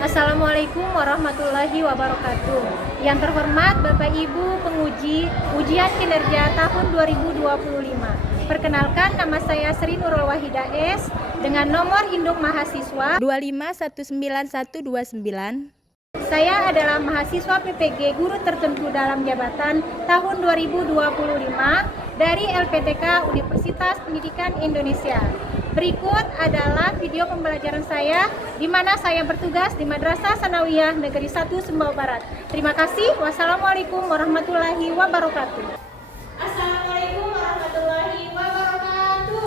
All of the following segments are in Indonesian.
Assalamualaikum warahmatullahi wabarakatuh. Yang terhormat Bapak Ibu penguji ujian kinerja tahun 2025. Perkenalkan, nama saya Sri Nurul Wahidah S dengan nomor induk mahasiswa 2519129. Saya adalah mahasiswa PPG Guru Tertentu dalam Jabatan tahun 2025 dari LPTK Universitas Pendidikan Indonesia. Berikut adalah video pembelajaran saya di mana saya bertugas di Madrasah Sanawiyah Negeri 1 Sumbawa Barat. Terima kasih. Wassalamualaikum warahmatullahi wabarakatuh. Assalamualaikum warahmatullahi wabarakatuh.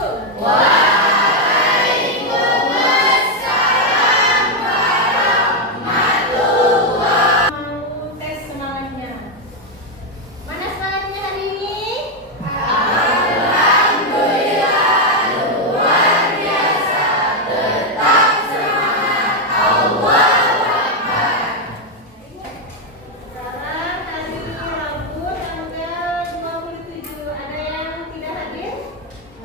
Mau tes semangatnya. Mana semangatnya hari ini? Sekarang hari Rabu tanggal 27. Ada yang tidak hadir?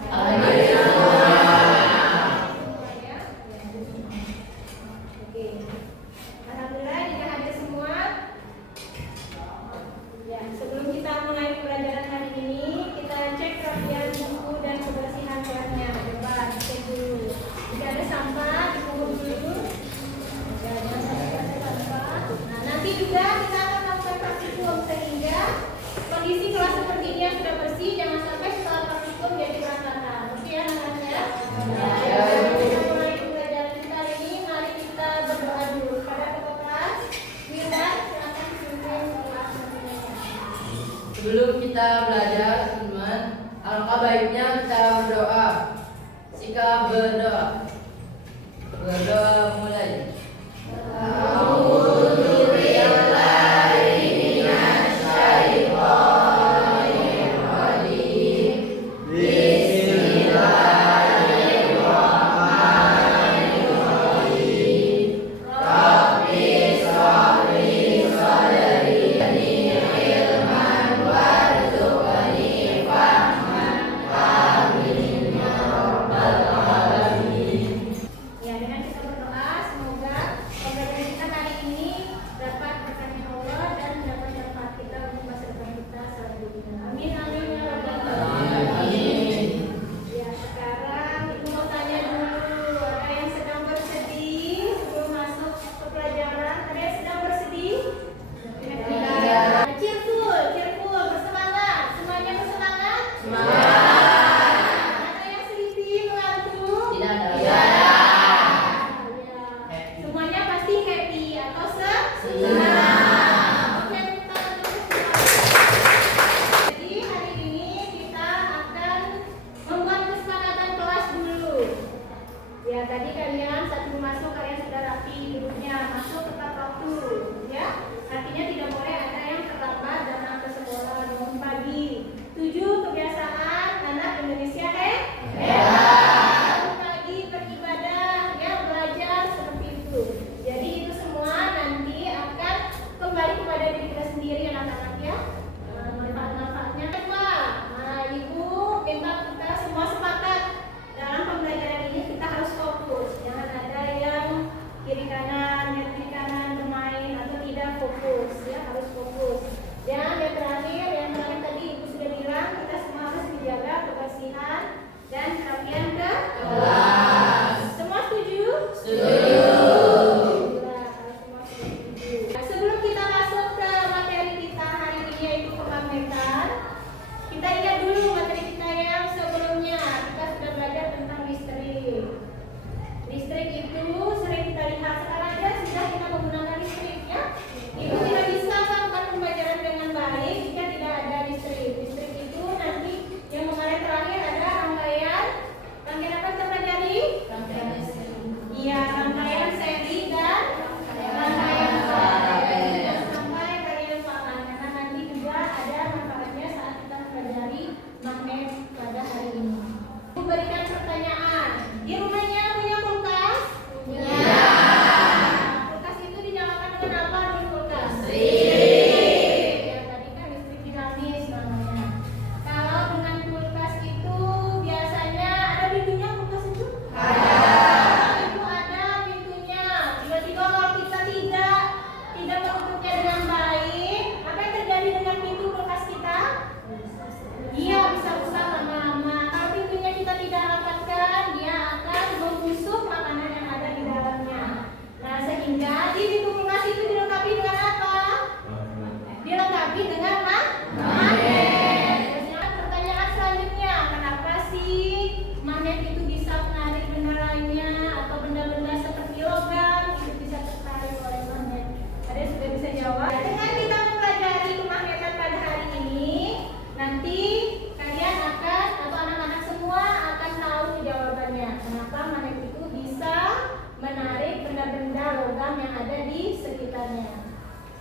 Semuanya? Oke. Alhamdulillah tidak hadir semua. Ya, sebelum kita mulai pembelajaran hari ini, kita cek kerapian buku dan kebersihan kelasnya. Coba cek dulu. Tidak ada sampah, dipungut dulu. Ya, jangan sampai ada sampah. Nah, nanti juga kita akan melakukan praktikum sehingga kondisi kelas seperti ini yang sudah bersih, jangan sampai setelah praktikum jadi berantakan. Oke ya, anak-anak ya? Ya. Kita mulai pembelajaran kita hari ini. Mari kita berdoa dulu kepada Ketua kelas. Wildan, silakan pimpin kelas nantinya. Sebelum kita belajar, teman, alangkah baiknya kita berdoa. Sikap berdoa. Berdoa mulai. Ya, dengan kita berdoa, semoga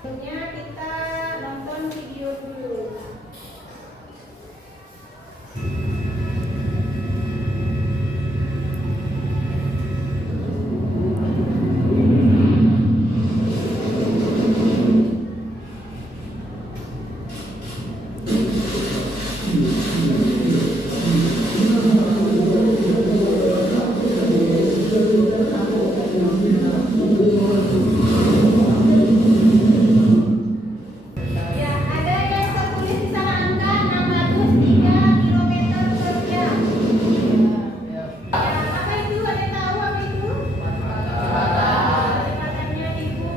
Sebelumnya kita nonton video dulu. Ya, ada yang tertulis di sana angka 603 km per jam. Ya. Ya, apa itu? Ada yang tahu apa itu? Kecepatannya Ibu.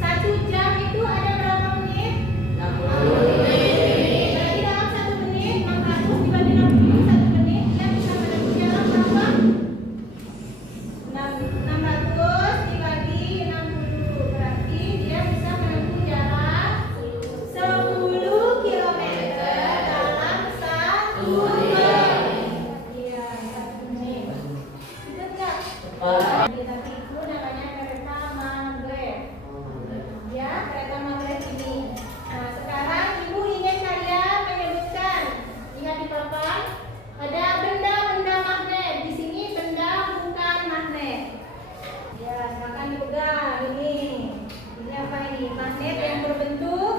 1 jam itu ada berapa menit? 60 Berarti dalam 1 menit 600 dibagi 60 1 menit dia bisa menempuh jalan berapa? 600 dibagi 60 berarti dia bisa menempuh jalan 10 km dalam 1 menit. Iya, 1 menit. Betul nggak? Tapi itu namanya kereta maglev. Ya, kereta maglev ini. Nah, sekarang Ibu ingin kalian menyebutkan. Lihat di papan, ada benda-benda magnet. Di sini benda bukan magnet. Ya, silakan dipegang. Ini apa ini? Magnet yang berbentuk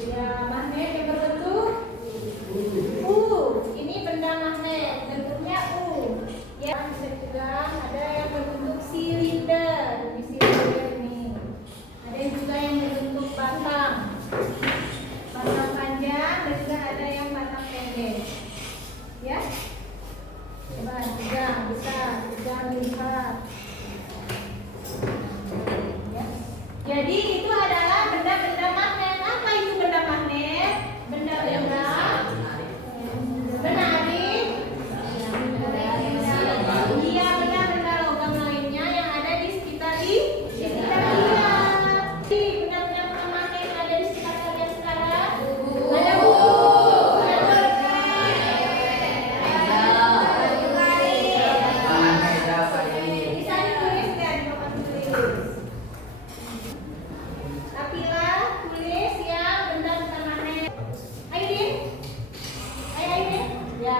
ya, magnet yang berbentuk U. Ini benda magnet, bentuknya U. Ya, bisa dipegang. Ada yang berbentuk silinder. Ini silinder ini. Ada juga yang berbentuk batang. Batang panjang dan juga ada yang batang pendek. Ya. Coba pegang, besar, pegang, lihat. Ya. Jadi itu adalah benda-benda magnet. Apa itu benda magnet? Benda-benda menarik. Iya, benda-benda logam lainnya yang ada di sekitar sekitar dia. Di benda-benda magnet yang ada di sekitar kalian sekarang. Ada buku, ada kertas, bisa ditulis nggak di papan tulis? Tapilah tulis yang benda bukan magnet. Ayo Din, ayo Din. Ya,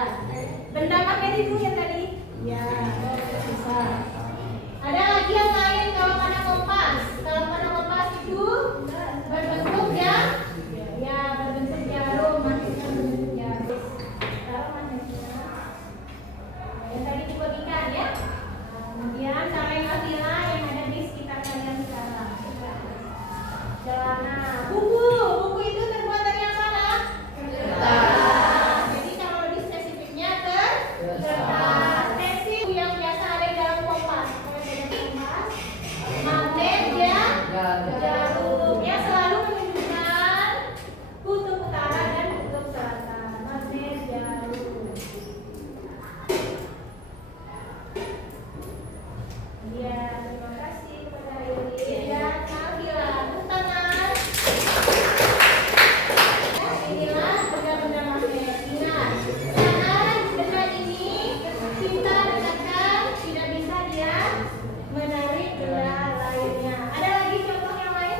benda magnet itu yang tadi. Ya, bisa. Ada lagi yang lain kalau mana kompas. Kalau mana kompas itu berbentuk ya, berbentuk jarum, magnetnya berbentuk jarum. Taruh magnetnya. Yang tadi dibagikan ya. Kemudian taruh yang ada di sekitar kalian sekarang. Celana, buku itu terbuat dari apa nak? Kertas. Jadi kalau lebih spesifiknya kertas. Pensil yang biasa ada di dalam kompas. Kalau ada kompas, magnet ya, jarum yang selalu menunjukkan kutub utara dan kutub selatan. Magnet, jarum. Ya, terima kasih kepada Yuli dan Nabila. Tepuk tangan. Inilah benda-benda magnet. Ingat, saat benda ini kita dekatkan, tidak bisa dia menarik benda lainnya. Ada lagi contoh yang lain?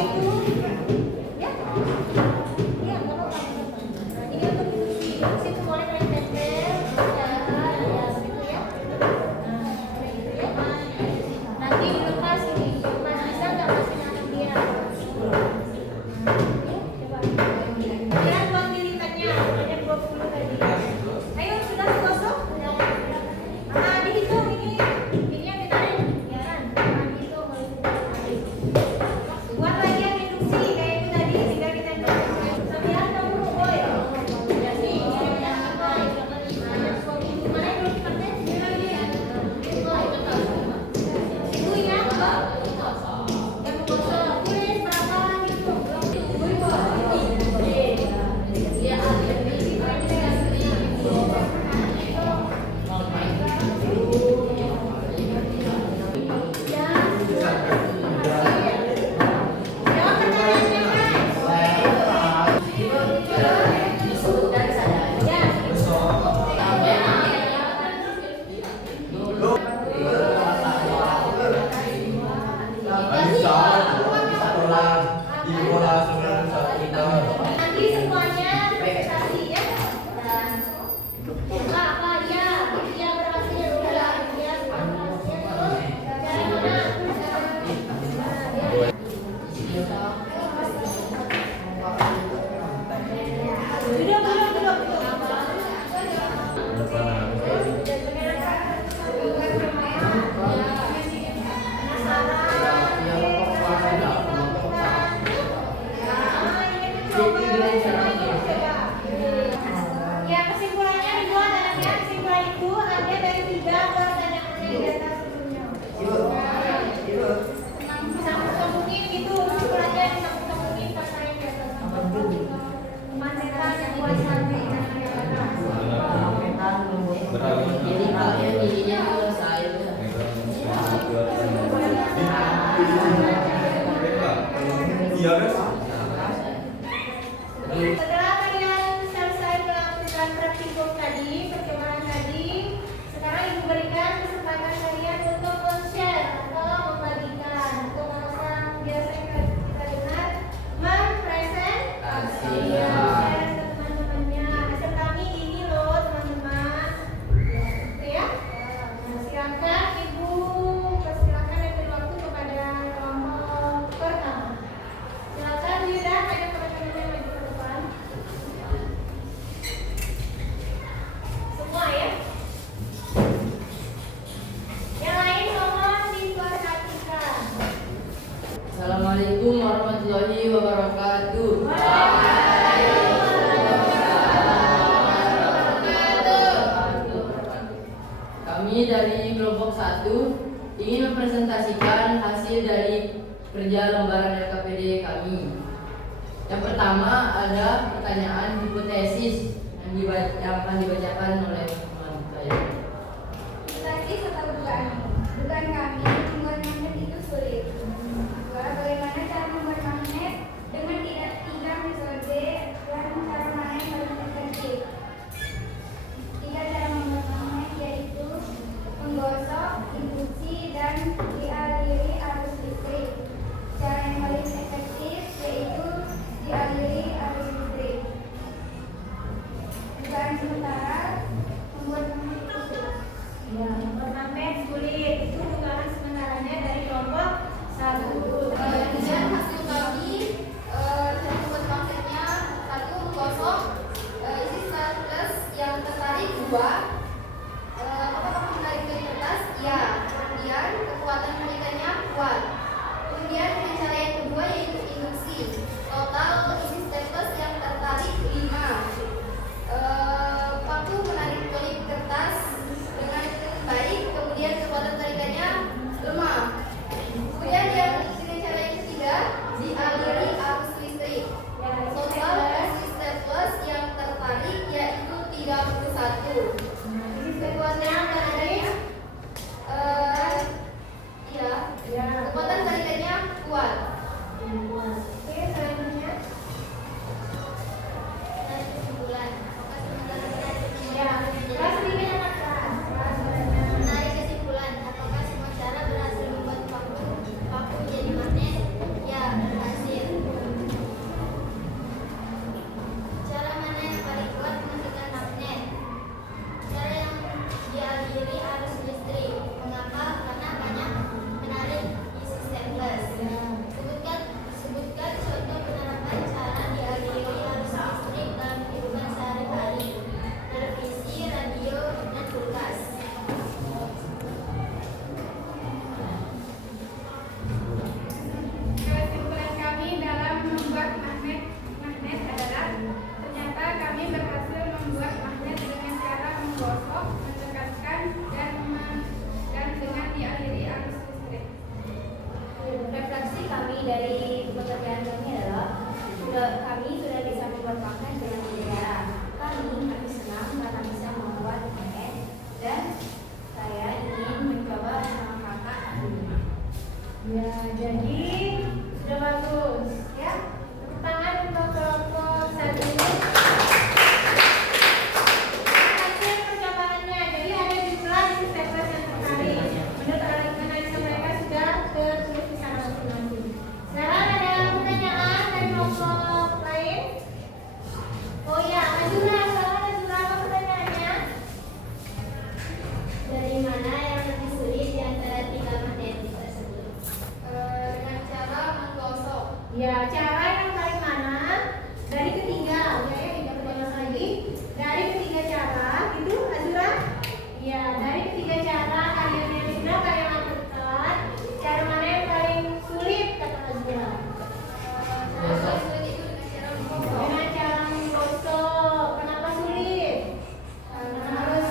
itu ya. Iya, nggak apa-apa. Nah, ini untuk induksi. Induksi itu mulai dari tempel, ya, begitu ya. Nah, kayak gitu ya. Nanti dilepas ini. Mas bisa nggak masukin anak dia? Coba. Lihat uang lilitannya, banyak 20 tadi. Ayo sudah digosok? Nah, dihitung ini. Ini yang ditarik. Ya kan? Nah, dihitung. Buat lagi yang induksi kayak itu tadi, tinggal kita hitung. Sambil kamu boy. Ya sih, ini yang apa? Mana yang belum dipakai? Itu ya, yang menggosok. Tulis berapa gitu. Nanti semuanya diverifikasi ya. Dan apa ya? Dia berhasil udah dia berhasil terus dari mana? Duduk. Ya, kesimpulannya dibuat anaknya. Kesimpulan itu ada dari 3 pertanyaannya di atas sebelumnya. Sambung-sambungin gitu, kesimpulannya disambung-sambungin kata yang di atas. Macetan yang buat sampai Jadi kalian dirinya selesai. Iya guys. Setelah kalian selesai melakukan praktikum tadi, percobaan tadi, sekarang ibu berikan kesempatan kalian untuk men-share atau membagikan atau yang biasa kita dengar mempresentasi. Share ke teman-temannya. Hasil kami ini loh teman-teman. Oke ya. Nah, silakan ibu persilakan beri waktu kepada kelompok pertama. Silakan Wira, ajak teman-temannya maju ke depan. Semua ya. Yang lain mohon diperhatikan. Assalamualaikum warahmatullahi wabarakatuh. Kami dari kelompok 1 ingin mempresentasikan hasil dari kerja lembaran LKPD kami. Yang pertama ada pertanyaan hipotesis yang akan dibacakan oleh teman saya. Hipotesis atau dugaan. Dugaan kami membuat magnet itu sulit. Bagaimana cara membuat magnet dengan tidak metode dan cara mana yang paling efektif? 3 cara membuat magnet yaitu menggosok, induksi, dan dialiri arus listrik. Cara yang paling efektif yaitu dialiri arus listrik. Dugaan sementara membuat magnet itu sulit. Ya, cara yang paling mana? Dari ketiga, ya, tidak terbatas lagi. Dari ketiga cara, itu Azura? Ya, dari ketiga cara kalian yang sudah kalian lakukan, cara mana yang paling sulit kata Azura? Dengan cara menggosok. Kenapa sulit? Karena harus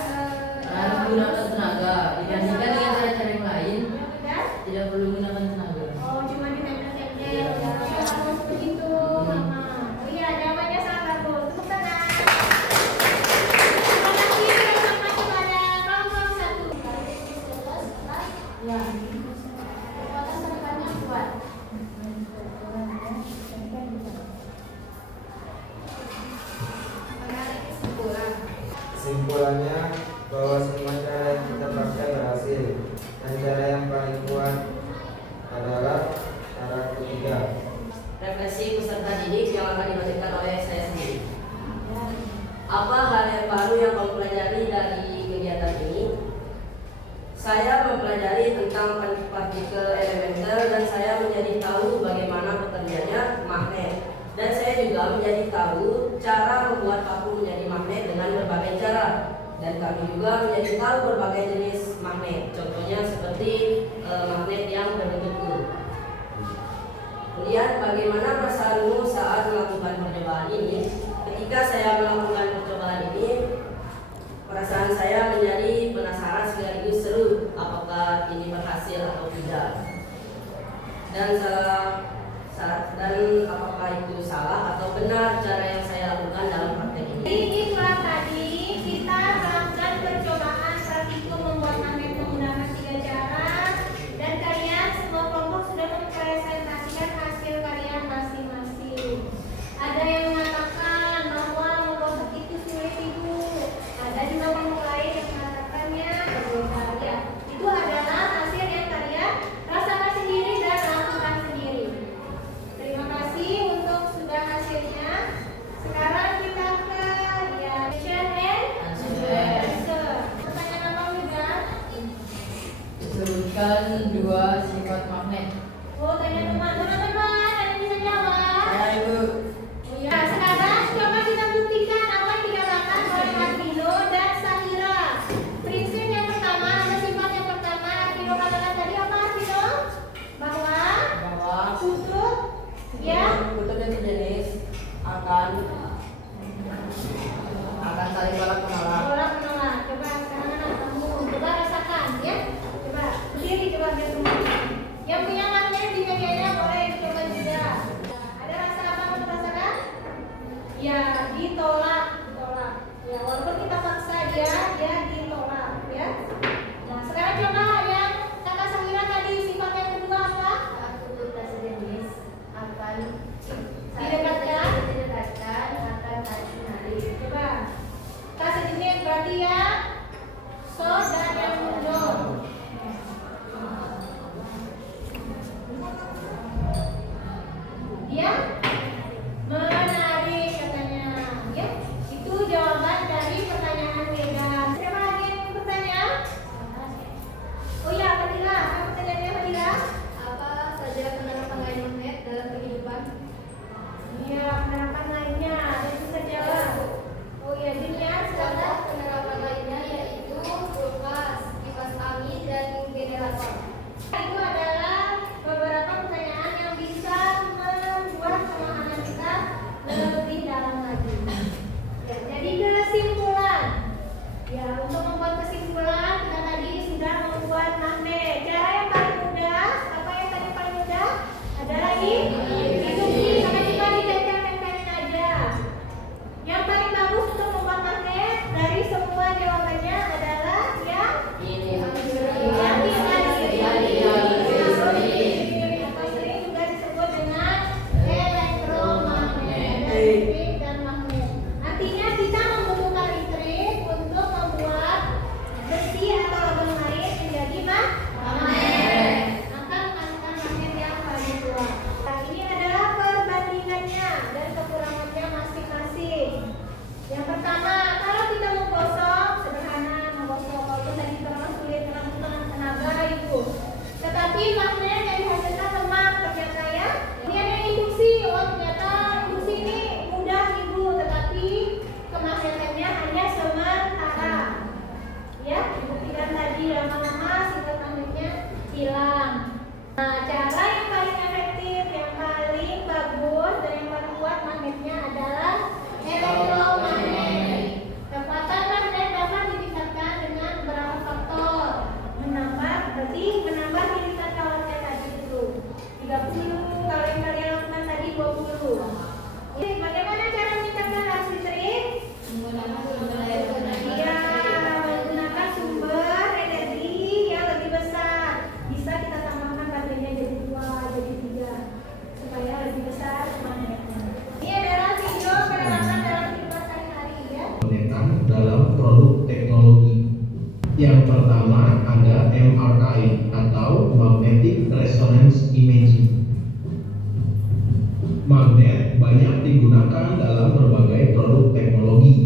Gunakan tenaga dibandingkan dengan cara-cara yang lain, benar? tidak perlu menggunakan tenaga. Oh, cuma ditempel-tempel. Ya, harus begitu, Mama. Oh iya, jawabannya sangat bagus. Tepuk tangan. Terima kasih teman-teman kepada kelompok 1. Ya. Kekuatan tekannya kuat. Kesimpulannya bahwa semua cara yang kita pakai berhasil, dan cara yang paling kuat adalah cara ketiga. Refleksi peserta didik yang akan dibacakan oleh saya sendiri. Apa hal yang baru yang kamu pelajari dari kegiatan ini? Saya mempelajari tentang partikel elementer dan saya menjadi tahu bagaimana bekerjanya magnet. Dan saya juga menjadi tahu cara membuat paku menjadi magnet dengan berbagai cara. Dan kami juga menjadi tahu berbagai jenis magnet. Contohnya seperti magnet yang berbentuk U. Kemudian bagaimana perasaanmu saat melakukan percobaan ini? Ketika saya melakukan percobaan ini, perasaan saya menjadi penasaran sekaligus seru apakah ini berhasil atau tidak. Dan apakah itu salah atau benar cara yang saya lakukan dalam praktek ini. Di kelas tadi kita melakukan percobaan praktikum membuat magnet menggunakan 3 cara, dan kalian semua kelompok sudah mempresentasikan hasil kalian masing-masing. Ada yang mengatakan bahwa menggosok itu sulit Ibu. Ada juga kelompok lain yang mengatakannya berbeda. Ya, itu adalah hasil yang kalian rasakan sendiri dan lakukan sendiri. Terima kasih untuk sudah hasilnya. Sekarang kita ke ya question and answer. Pertanyaan apa udah? Sebutkan 2 sifat magnet. Oh, tanya teman-teman, ada yang bisa jawab? Saya Ibu. Oh ya, sekarang coba kita buktikan apa yang dikatakan oleh Arvino dan Sahira. Prinsip yang pertama, ada sifat yang pertama. Arvino katakan tadi apa Arvino? Bahwa kutub ya kutub dan sejenis akan saling tolak menolak. tolak menolak. Coba sekarang anak kamu coba rasakan ya. Coba berdiri coba biar kamu. Yang punya magnet di mejanya boleh coba juga. Ada rasa apa kamu rasakan? Ya ditolak. Ya walaupun kita paksa dia ditolak ya. Nah sekarang coba yang kata Samira tadi sifat yang kedua apa? Kutub dan sejenis akan Didekatkan akan saling menarik. Coba tak sejenis berarti ya so dan yang mundur. Dia menarik katanya ya. Itu jawaban dari pertanyaan Medan. Siapa lagi yang bertanya? Oh ya Fadila, apa pertanyaannya Fadila? Apa saja penerapan lain magnet dalam kehidupan? Iya, penerapan lainnya ada bisa jawab. Oh ya, Junior, silakan. Contoh penerapan lainnya yaitu kulkas, kipas angin, dan generator. Itu adalah beberapa pertanyaan yang bisa membuat pertama ada MRI atau Magnetic Resonance Imaging. Magnet banyak digunakan dalam berbagai produk teknologi.